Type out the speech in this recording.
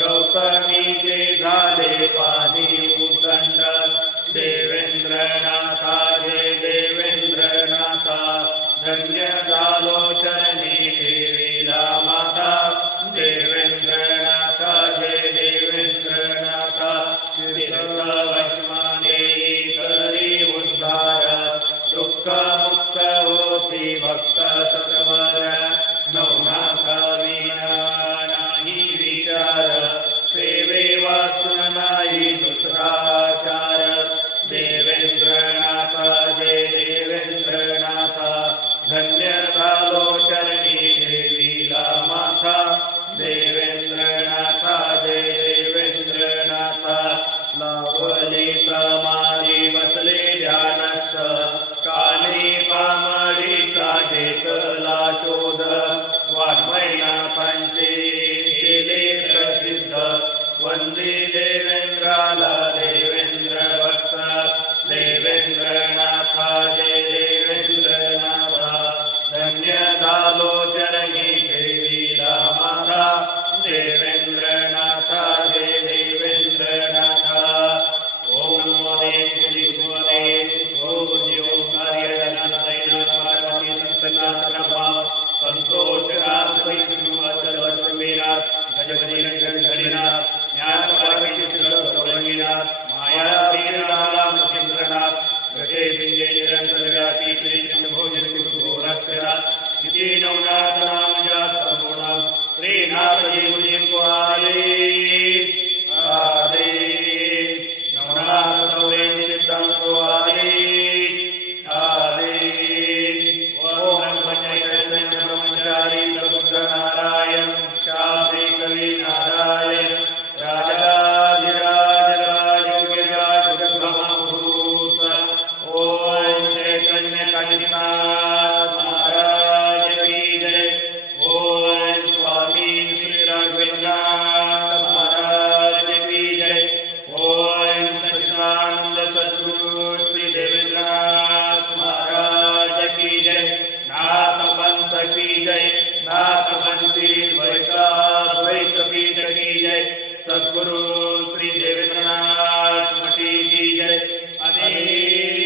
गौतमी के होती भक्त सत्वर नवनाथा विना नाही विचार सेवे वाचून नाही दुसराचार देवेंद्रनाथा जय देवेंद्रनाथा धन्य झालो चरणी देवीला माथा देवेंद्रनाथा जय देवेंद्रनाथा लावली समाधी बसले ध्यानस्थ काली पामडीचा घेतला शोध वाङ्मयनाथांचे केले प्रसिद्ध वंदे देवेंद्राला देवेंद्र भक्त देवेंद्रनाथा जय देवेंद्रनाथा धन्य झालो चरणी देवीला माता देवेंद्रनाथा जय देवेंद्रनाथा ओम नमो देवाय ओम ओंकार पार्वती सत्संगात्मा संतोषनाथ विष्णुनाथ गजपती गणनाथ ज्ञानपारमीनाथ माया महेंद्रनाथ गटे बिंजे निरंतर व्यापी कृष्ण भोजन गोरक्षनाथ इति नवनाथ नाम जात गुणा श्रीनाथ जी को आदेश आदेश नवनाथ गौरे सिद्धांतो आदेश आदेश ओम ब्रह्मचारी बुद्ध नारायण शास्त्री कवि नारायण राजाधिराज राजयोगिराज जगद्भूत ओम चैतन्य कालीनाथ महाराज की जय ओम स्वामी श्री राघवेंद्रनाथ महाराज की जय ओम सच्चिदानंद सद्गुरु श्री देवेंद्रनाथ महाराज की जय नाथ पंथ की जय नाथ पंथी द्वैत पीठ की जय सद्गुरु श्री देवेंद्रनाथ मठी की जय अनेक